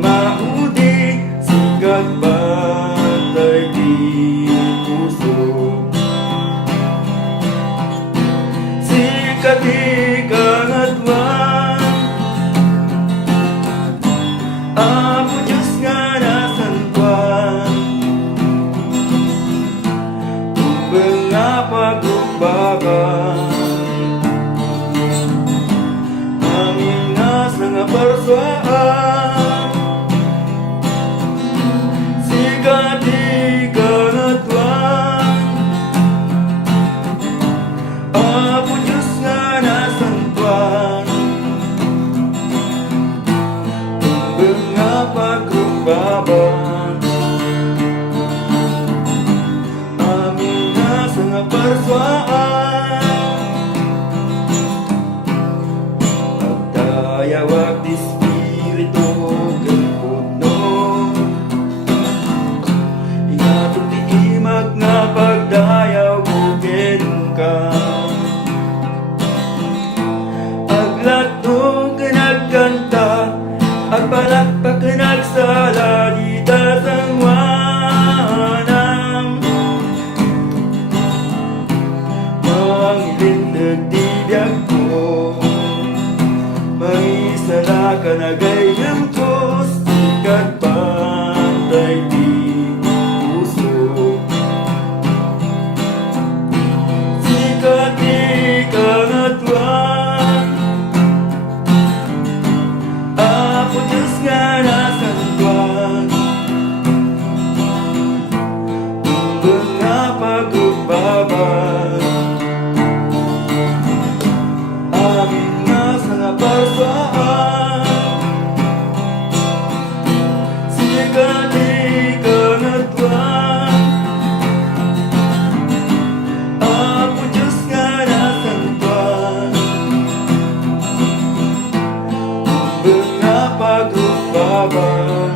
maudi, sikat batay di puso. Sikat ikangatwan, Apo Diyos nga nasan kwan, tubang nga pagrubagan, amin nasa nga parswaan. Sikat ikangatwan, Apo Diyos nga nasan kwan, tubang nga pagrubagan, amin nasa nga parswaan. Pagdayawag di Espiritu gagpudno, ingatong di imag nga pagdayaw bugin ka. Aglatong kanagkanta, agpalakpak kanagsala di tasangwanam. Mangilindag di biyag ko, may sala ka na gayam ko, sikat batay di puso. Sikat ikangatwan, Apo Diyos nga nasan kwan, tubang nga pagrubagan, amin nga sa nga parswaan. Sikat ikangatwan, Apo Diyos nga nasan kwan, tubang nga pagrubagan,